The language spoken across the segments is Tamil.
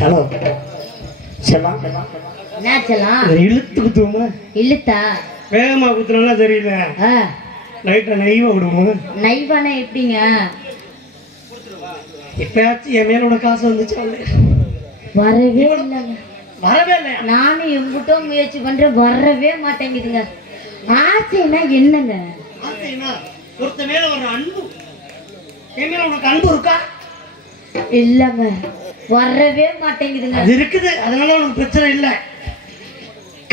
ஹலோ செல்லாம் என்ன செல்லாம் இழுத்து குத்துவோமா? இழுத்தா வேகமா குத்துறோம்னா தெரியல. லைட்டா நெய்வா விடுவோமா? நைவானே எப்படிங்க? இப்பயாச்சும் என் மேலோட காசு வந்துச்சு. வரவே இல்லைங்க. வரவே இல்லை. நானும் எங்கிட்ட முயற்சி பண்றேன், வரவே மாட்டேங்குதுங்க. ஆசைன்னா என்னங்க? ஆசைனா ஒருத்த மேல ஒரு அன்பு. என் மேல உனக்கு அன்பு இருக்கா? இல்லங்க, வரவே மாட்டேங்குதுங்க. அது இருக்குது, அதனால உனக்கு பிரச்சனை இல்லை.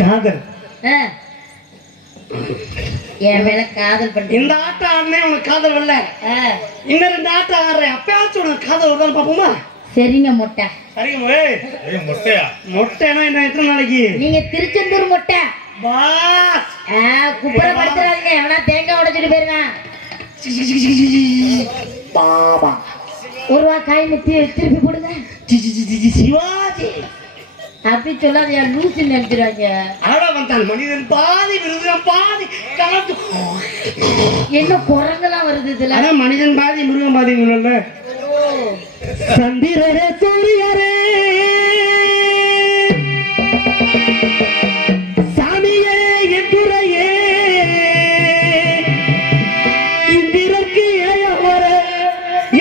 காதல் என் மேல காதல் பண்ற இந்த ஆட்டம் ஆடுனே உனக்கு காதல் வரல. இன்னும் 2 ஆட்டம் ஆடுறேன், அப்பயாச்சும் உனக்கு காதல் வருதான்னு பாப்போமா? சரிங்க மொட்டை. சரிங்க. மொட்டையா? மொட்டைனா என்ன? எத்தனை நாளைக்கு? நீங்க திருச்செந்தூர் மொட்டை பாஸ். குப்புறப்படுத்துறாதீங்க, எவனா தேங்காய் உடைச்சிட்டு போயிருவேன். பாபா ஒரு ரூபா காயின் திருப்பி போடுங்க. சிவாஜி அப்படி சொல்லாத, லூசு நினைச்சிருவாங்க. ஆட வந்தான் மனிதன் பாதி மிருகம் பாதி கலந்து. என்ன குரங்கெல்லாம் வருது இதுல? அதான் மனிதன் பாதி மிருகம் பாதி. சந்திரரே சூரியரே சாமியே எந்துரையே இந்திரக்கு ஏயவர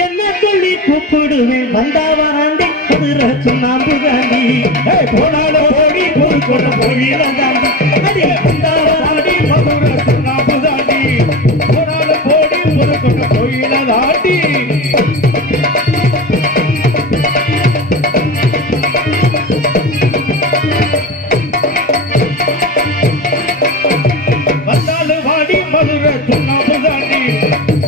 என்ன சொல்லி கூப்பிடுவேன் வந்தாவாண்டி குதிரை சுண்ணாம்பு காண்டி போனாலும் ஓடி பொறுக்கொண்ட போயிடந்தாண்டி அடி வந்தாவாண்டி மதுரை சுண்ணாம்பு தாண்டி போனாலும் ஓடி பொறுக்கொண்ட போயிடதாண்டி. வந்தாலும் வாடி மதுரை சுண்ணாம்பு தாண்டி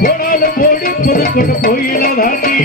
போனாலும் ஓடி பொறுக்கொண்ட போயிடதாண்டி.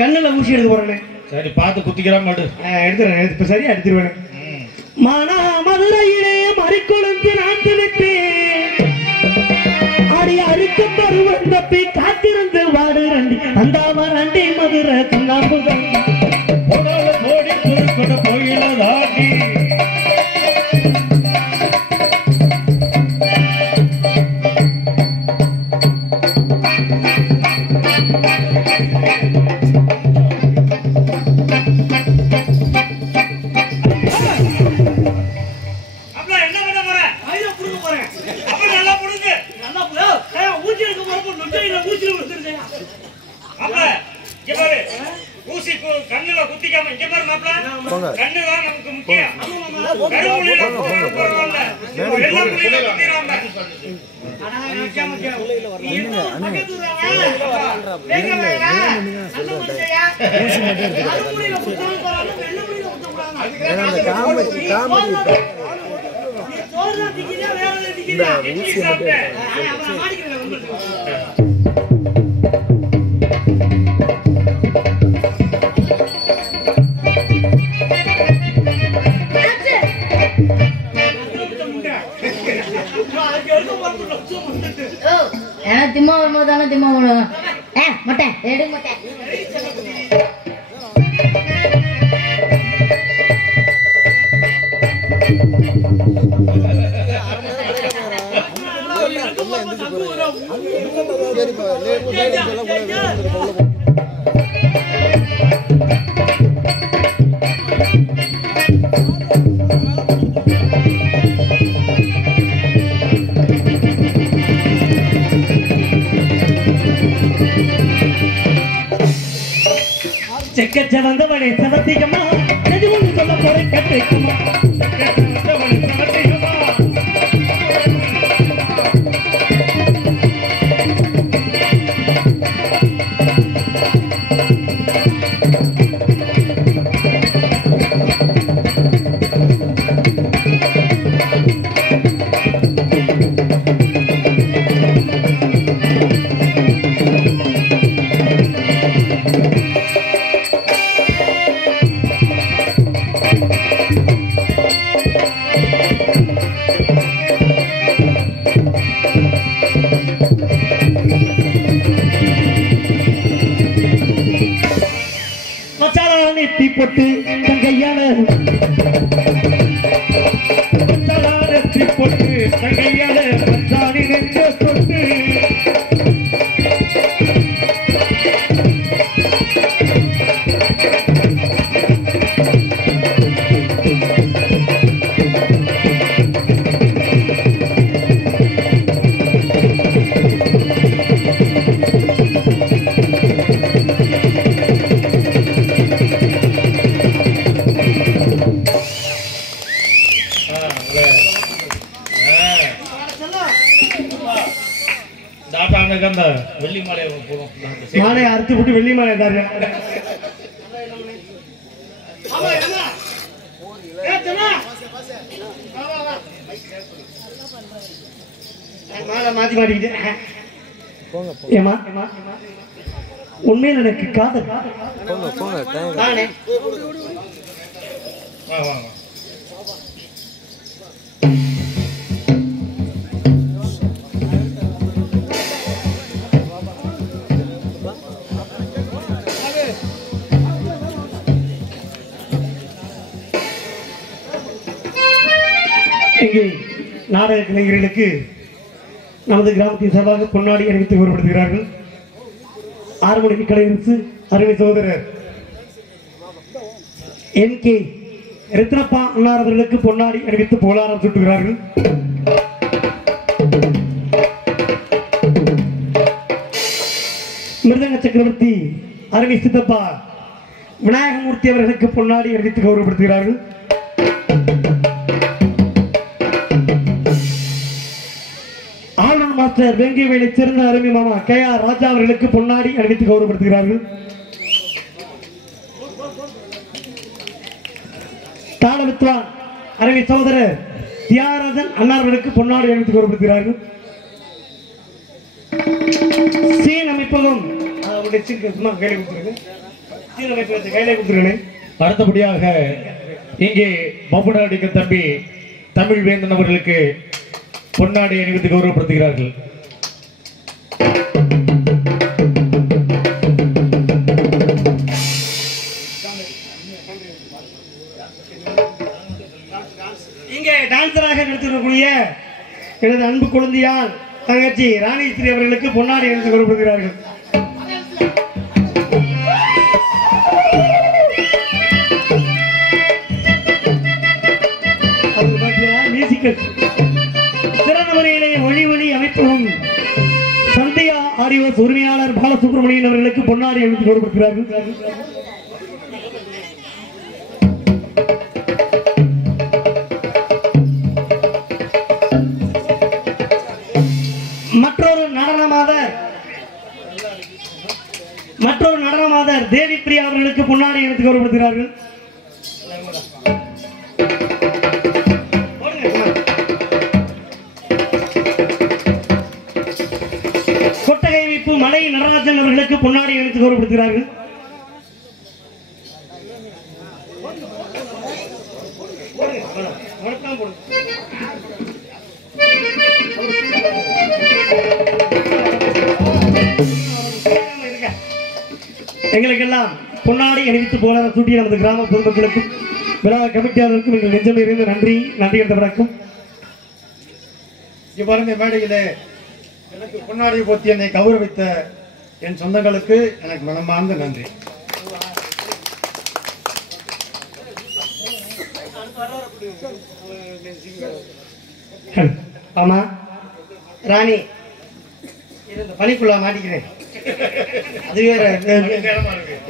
கண்ணுல ஊசி எடுக்க போறேன். சரி பார்த்து குத்திக்கிறான் மாடு. எடுத்துறேன், இப்ப சரியா எடுத்துருவேன். மானா மதுரையிலே மறிக்கொழுந்து நாட்டு விட்டேன் அடி அழுக்க பருவம் தப்பி காத்திருந்து வாடு ரண்டி வந்தாவ ரண்டி மதுரை சுண்ணாம்பு ஓடி புதுக்கொண்ட கோயில தாண்டி. கண்ணுல குத்திக்காம இங்க பாரு மாப்ள, கண்ணுதான் நமக்கு முக்கியம். கருவுல பரவாயில்ல, எல்லா புள்ளையில குத்திராம. அட வைக்காம நீ பக்கத்துல வா, வேக வேகா அந்த புள்ளையா ஊசி மட்டும் எடுத்து கருவுல குத்தணும் போறாங்க, வெள்ள புள்ளையில குத்த கூடாது. காமெடி நீ தோறா திக்கினா வேற திக்கினா ஊசி மட்டும் அவன மாடிக்கிறேன் வந்து. திம்மா வரும்போது தானே திம்மா போடுவோம். மொட்டை எடு மொட்டை. செக்கச்ச வந்தவனே சவத்திகமா எது ஒன்று சொல்ல போறேன் கட்டிக்குமா. போட்டு தங்கையால போட்டு தங்கையால பஞ்சாடி நெஞ்ச தொட்டு வெள்ளி மாலை மாலை அறுத்து போட்டு வெள்ளி மாலை தாரு மாலை மாத்தி மாட்டிக்கிட்டு ஏமா உண்மையில எனக்கு காதல் நானே இங்கே நாடக கலைஞர்களுக்கு நமது கிராமத்தின் சார்பாக பொன்னாடி அறிவித்து கூறப்படுகிறார்கள். 6 மணிக்கு கலையரசு அருமை சகோதரர் NK ரத்னப்பா அன்னார் அவர்களுக்கு பொன்னாடி அறிவித்து போலாரம் சுட்டுகிறார்கள். மிருதங்க சக்கரவர்த்தி அருமை சித்தப்பா விநாயகமூர்த்தி அவர்களுக்கு பொன்னாடி அறிவித்து கௌரவப்படுத்துகிறார்கள். ஆளுநர் மாஸ்டர் வேங்கை வேலை சேர்ந்த அருமை மாமா KR ராஜா அவர்களுக்கு பொன்னாடி அறிவித்து கௌரவப்படுத்துகிறார்கள். தாளவித்வான் அருமை சகோதரர் தியாகராஜன் அன்னார்களுக்கு பொன்னாடி அறிவித்து கௌரவப்படுத்துகிறார்கள். சீன் அமைப்பகம் அடுத்தபடியாக இங்கே பப்புனாடிக்க தம்பி தமிழ் வேந்தன் அவர்களுக்கு பொன்னாடி அணிவித்து கௌரவப்படுத்துகிறார்கள். இங்கே டான்சராக நடித்திருக்கக்கூடிய எனது அன்பு குழந்தையால் தங்கச்சி ராணிஸ்ரீ அவர்களுக்கு பொன்னாடி அணிவித்து கௌரவப்படுகிறார்கள். சிறந்த முறையிலே ஒளி ஒளி அமைப்பவும் சந்தியா ஆடியோஸ் உரிமையாளர் பாலசுப்ரமணியன் அவர்களுக்கு பொன்னாடி அணிவித்து கௌரவப்படுகிறார்கள். மற்றொரு நடனமாதர் தேவி பிரியா அவர்களுக்கு பொன்னாடி அணிவித்து கௌரவப்படுகிறார்கள். கொட்டகை வைப்பு மலை நடராஜன் அவர்களுக்கு பொன்னாடி அணிவித்து கௌரவப்படுகிறார்கள். எங்களுக்கெல்லாம் பொன்னாடி அணிவித்து போல சூட்டிய நமது கிராம பொதுமக்களுக்கும் விழா கமிட்டியாளருக்கும் எங்கள் நெஞ்சம் இருந்து நன்றி என்ற வணக்கம். இவ்வாறு மேடையிலே எனக்கு பொன்னாடி போத்தி என்னை கௌரவித்த என் சொந்தங்களுக்கு எனக்கு மனமார்ந்த நன்றி. ஆமா ராணி பனிக்குள்ள மாட்டிக்கிறேன். அது வேற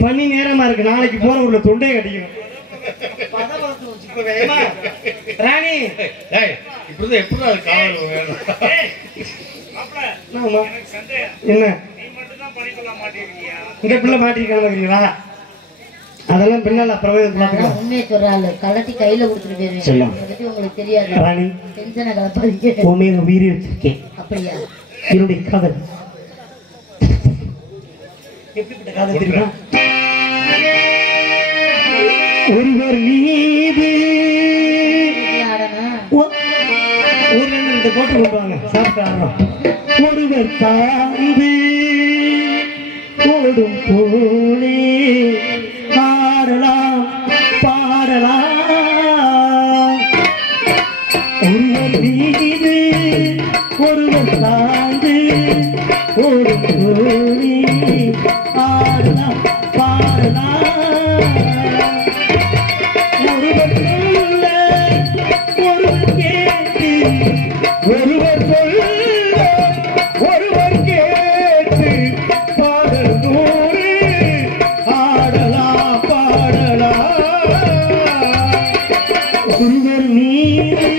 பனி நேரமா இருக்கு. நாளைக்கு போற ஊர்ல தொண்டையை கட்டிக்கணும். ராணி என்ன இந்த பிள்ளை மாட்டிருக்கீங்களா? அதெல்லாம் பின்னால உண்மையை சொல்றாள் கலட்டி கையில கொடுத்துட்டு போயிருவேன். உங்களுக்கு தெரியாது ராணி. டென்ஷனை கலப்பாதீங்க. உண்மையை மீறி வச்சிருக்கேன். அப்படியா? என்னுடைய காதல் எப்படிப்பட்ட காதல் தெரியுமா? ஒருவர் மீது ஒரு 2 போட்டு கொண்டுவாங்க சாப்பிட்டு ஆடுறோம். ஒருவர் தாழ்ந்து ஓடும் போலே ஆடலாம் ஒருவர் சார்ந்து ஒரு கோடி ஆடலாம் பாடலாம் ஒருவர் சொல்ல ஒருவர் கேட்டு ஒருவர் சொல்ல ஒருவர் கேட்டு பாடல் நூறு ஆடலாம் பாடலாம் ஒருவர் மீது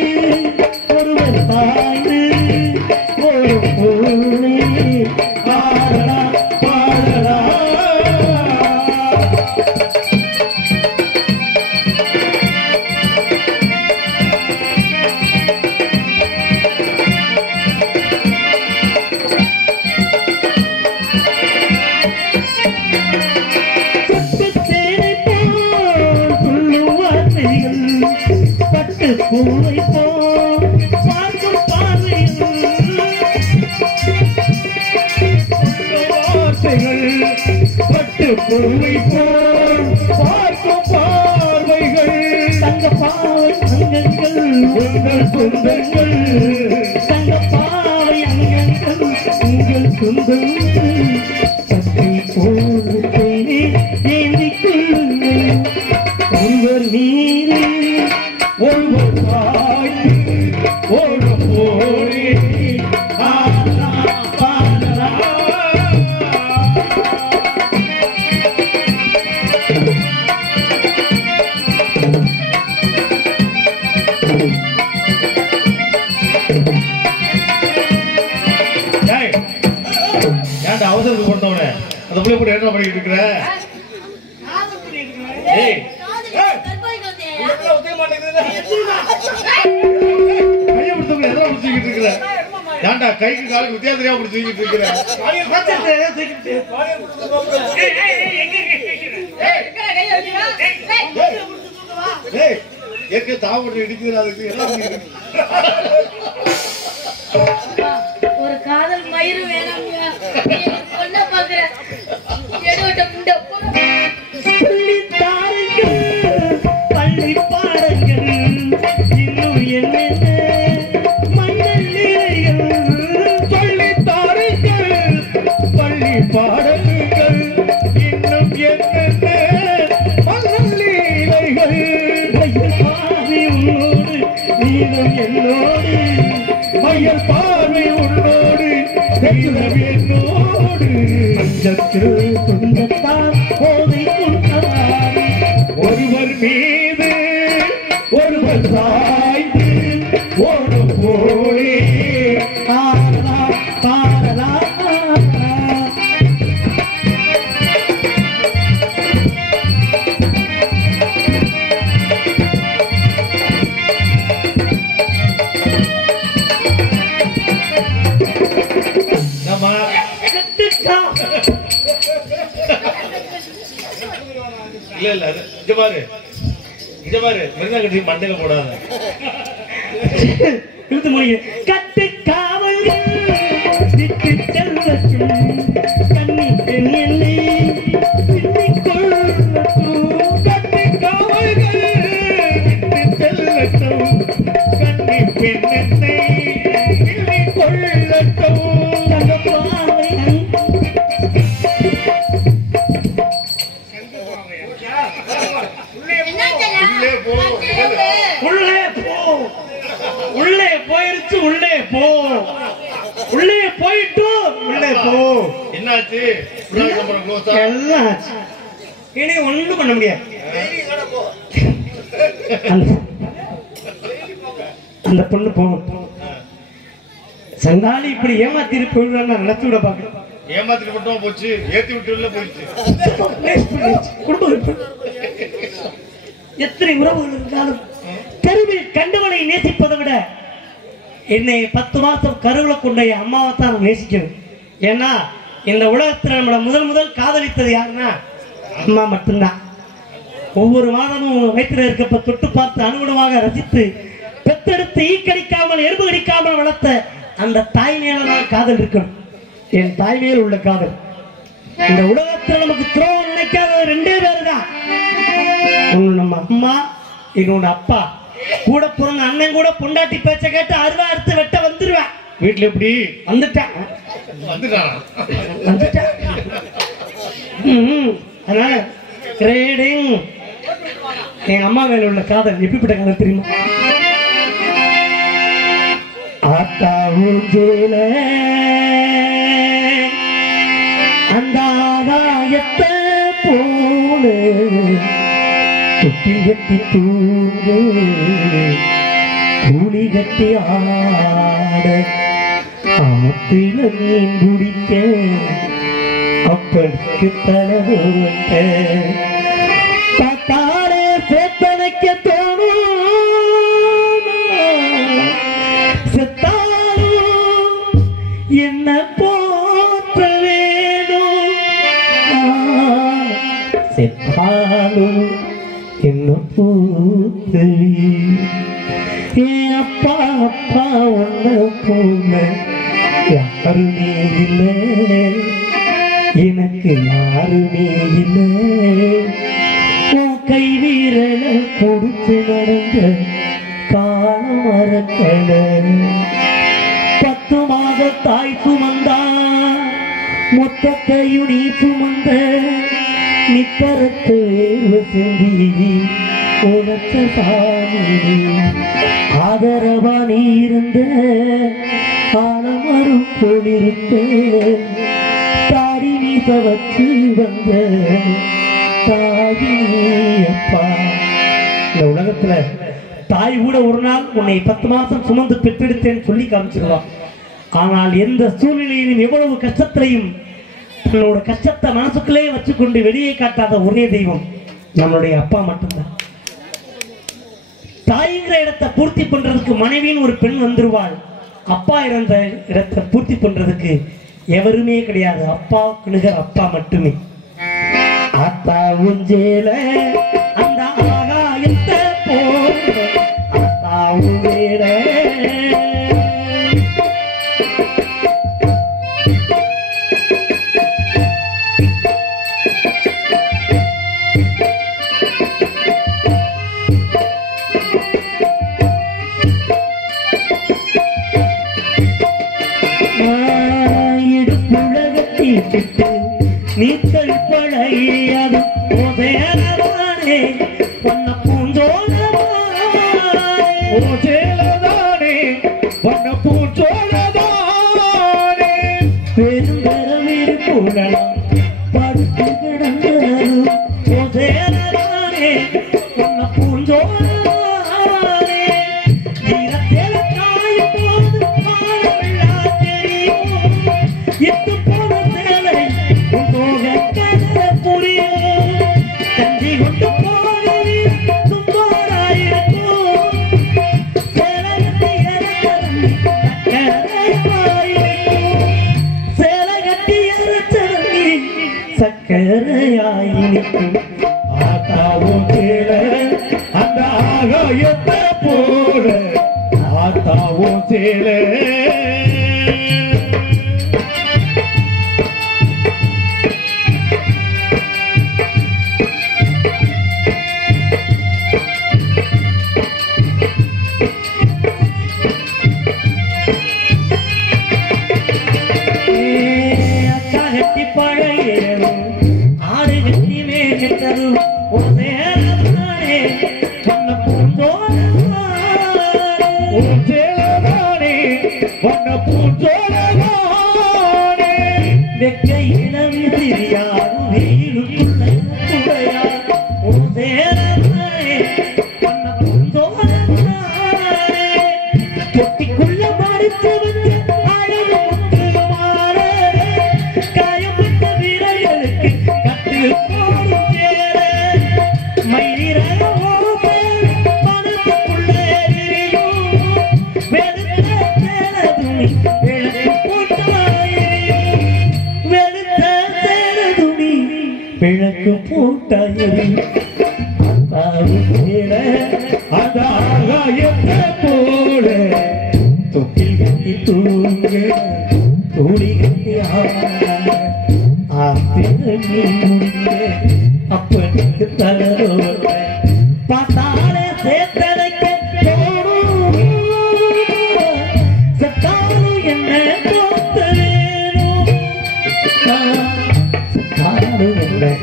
ஒருவர் சாய்ந்து ஒரு பொருளை ஆடலாம் பாடலாம் பட்டு பூவை போல் பார்க்கும் வார்த்தைகள் பட்டு பூவை போல் பார்க்கும் பார்வைகள் தங்க பாவை அங்கங்கள் உங்கள் சொந்தங்கள் தங்க பாவை அங்கங்கள் உங்கள் சொந்தங்கள் சட்டை போல் ஏந்திக் கொள்ளுங்கள் ஒருவர் மீது ஒருவர் சாய்ந்து ஒரு போரே ஏன்டா அவசரத்துக்கு போட்டவனே அந்த பிள்ளை கூட என்ன பண்ணிட்டு இருக்கிற? ஏய் கையை பிடிச்சவங்க எதனா பிடிச்சிக்கிட்டு இருக்கிற? ஏன்டா கைக்கு காலுக்கு வித்தியாசம் தெரியாம பிடிச்சிக்கிட்டு இருக்கிற? ஏற்கனவே தாவட்டு இடிக்குது அதுக்கு எல்லாம் ஒரு காதல் மயிறு வேணாங்க பொண்ண பாக்குறேன் எடுவட்ட முண்டை சொல்லி தாருங்கள் பள்ளி பாடங்கள் இன்னும் என்னென்ன மண்ணல் நிலைகள் சொல்லி தாருங்கள் பள்ளி பாடங்கள் இன்னும் என்னென்ன மண்ணல் நிலைகள் மயில் பார்வை உன்னோடு நீளம் என்னோடு மயில் பார்வை உன்னோடு தெய்வம் என்னோடு பஞ்சத்தில் துன்பத்தால் போதை கொண்டாடி ஒருவர் மீது ஒருவர் சாய்ந்து ஒரு போலே ஆடலாம் பாடலாம் இல்ல இல்ல இங்க பாரு மிருந்தா கட்டி மண்டையில போடாத இழுத்து முடிய கட்டு காவல்கள் விட்டு செல்வற்றும் கண்ணி பெண் என்னை பின்னிக் கொள்ளட்டும் கட்டு காவல்கள் விட்டு செல்வற்றும் கண்ணி பெண் என்னை பின்னிக் கொள்ளட்டும் தங்க பாவை உள்ளே போயிருச்சு உள்ளே போ உள்ளே போயிட்டு உள்ளே போ என்னாச்சு எல்லாம் ஆச்சு. இனி ஒண்ணும் பண்ண முடியாது அந்த பொண்ணு போகும் சங்காலி இப்படி ஏமாத்தி இருப்ப நினைச்சு விட பாக்க ஏமாத்திட்டு மட்டும் போச்சு ஏத்தி விட்டு போயிடுச்சு குடும்பம் எத்தனை உறவுகள் இருந்தாலும் தெருவில் கண்டவனை நேசிப்பதை விட என்னை 10 மாசம் கருவில கொண்ட என் அம்மாவை தான் நேசிக்கணும். ஏன்னா இந்த உலகத்துல நம்மளை முதல் காதலித்தது யாருன்னா அம்மா மட்டும்தான். ஒவ்வொரு மாதமும் வயிற்றில் இருக்கப்ப தொட்டு பார்த்து அனுகுணமாக ரசித்து பெத்தெடுத்து ஈக்கடிக்காமல் எறும்பு கடிக்காமல் வளர்த்த அந்த தாய் மேலதான் காதல் இருக்கணும். என் தாய் மேல் உள்ள காதல். இந்த உலகத்துல நமக்கு துரோகம் நினைக்காத 2 பேரு தான். ஒண்ணு நம்ம அம்மா, இன்னொன்னு அப்பா. கூட பிறந்த அண்ணன் கூட பொண்டாட்டி பேச்ச கேட்டு அருவா எடுத்து வெட்ட வந்துருவேன். வீட்டுல எப்படி வந்துட்டான் வந்துட்டாரா? வந்துட்டான். அதனால கிரேடிங் எங்க அம்மா மேல உள்ள காதல் எப்படிப்பட்ட காதல் தெரியுமா? ஆத்தா ஊஞ்சல அந்த ஆதாயத்தை போல குட்டி கட்டி தூங்கு கூலி கட்டி ஆட அமத்தில மீன் குடிக்க அப்படிக்கு தலவோட்ட பார்த்தாலே சேத்தனைக்க தோணும் செத்தாலும் என்ன போற்ற வேணும் செத்தாலும் என்ன போற்ற என் அப்பா அப்பா ஒன்ன போல யாருமே இல்லை எனக்கு யாருமே இல்லை உன் கை வீரல பொடிச்சு நடந்த காலம் மறக்கல 10 மாத தாய் சுமந்தா மொத்தத்தையும் நீ சுமந்த நித்தரத்து வேர்வ செந்தி உழைச்ச சாமி ஆதரவா நீ இருந்த ஆலமரும் போலிருந்த தாடி வீச வச்சு வந்த தாயி அப்பா. இந்த உலகத்துல தாய் கூட ஒரு நாள் உன்னை 10 மாசம் சுமந்து பெற்றெடுத்தேன்னு சொல்லி காமிச்சிருவான். ஆனால் எந்த சூழ்நிலையிலும் எவ்வளவு கஷ்டத்திலையும் தன்னோட கஷ்டத்தை மனசுக்குள்ளே வச்சுக்கொண்டு வெளியே காட்டாத ஒரே தெய்வம் நம்மளுடைய அப்பா மட்டும்தான். தாய்ங்கிற இடத்தை பூர்த்தி பண்றதுக்கு மனைவின்னு ஒரு பெண் வந்துருவாள். அப்பா இறந்த இடத்தை பூர்த்தி பண்றதுக்கு எவருமே கிடையாது. அப்பாவுக்கு நிகர் அப்பா மட்டுமே. ஆத்தா உஞ்சேல அந்த ஆகாயத்தை போல ஆத்தா உஞ்சேல நீச்சல் பழையது ஓதேலதானே பொன்ன பூஞ்சோலதானே பொன்ன பூஞ்சோலதானே பெருந்தரவீர் புகழம் படுத்து கிடந்தது ஓதேலதானே பொன்ன பூஞ்சோலதானே ஈரத்தேல காயும் போது மாறவில்லா தெரியும் எத்து போன சேலை சக்கரையாயிருக்கும் ஆத்தாவும் சேல அந்த ஆகாயத்தை போல ஆத்தாவும் சேல பொட்டிக்குள்ள மறுத்து வந்து அழகு முத்துமாற காயப்பட்ட வீரர்களுக்கு கட்டு போடும் சேர மயிலிறக மனசுக்குள்ளே எரியும் வெளுத்த சேல துணி விளக்கு போட்டாயெரியும் வெளுத்த சேல துணி விளக்கு போட்டாயெரியும் அந்த ஆகாயத்தை போல தொட்டில் கட்டி தூங்க தூளி கட்டி முடிக்க அப்பனுக்கு தலரோட பார்த்தாலே சேர்த்தனைக்க செத்தாலும் என்னை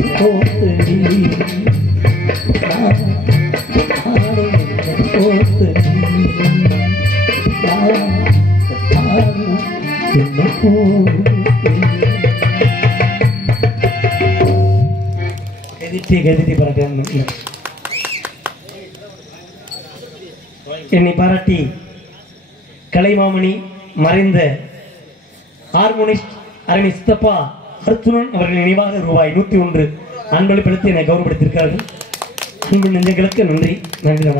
பாராட்டி கலைமாமணி மறைந்த ஹார்மோனிஸ்ட் அரணி சித்தப்பா அர்ச்சுனன் அவர்கள் நினைவாக ரூபாய் 101 அன்பளிப்படுத்தி என்னை கௌரவப்படுத்தியிருக்கிறார்கள். அன்பு நெஞ்சங்களுக்கு நன்றி. நன்றி.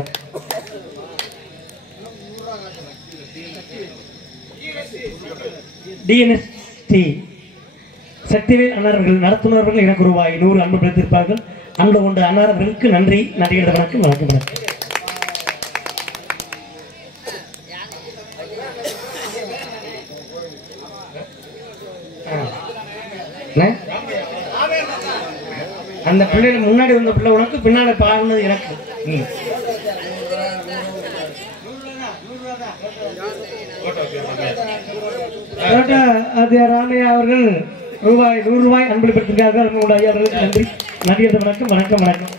டிஎன்எஸ்டி சக்திவேல் அன்னார்கள் நடத்துனர்கள் எனக்கு ரூபாய் 100 அன்பளித்திருப்பார்கள். அன்பு கொண்ட அன்னார்களுக்கு நன்றி. நன்றி. வணக்கம். வணக்கம். வணக்கம். அந்த பிள்ளைகள் முன்னாடி வந்த பிள்ளை உனக்கு, பின்னாடி பாடுனது எனக்கு. ராமையா அவர்கள் ரூபாய் 100 அன்பளிப்படுத்திருக்கிறார்கள். அவர்களுக்கு நன்றி. நன்றி. வணக்கம். வணக்கம். வணக்கம்.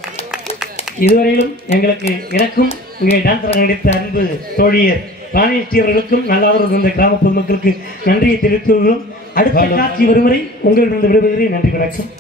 இதுவரையிலும் எங்களுக்கு எனக்கும் இங்கே டான்ஸ் நடித்த அன்பு தோழியர் ராணேஷ்டி அவர்களுக்கும் நல்லாதரவு இருந்த கிராம பொதுமக்களுக்கு நன்றியை தெரிவித்துள்ளோம். அடுத்த காட்சி வரும் வரை உங்களிடம் விடுபடுகிறேன். நன்றி. வணக்கம்.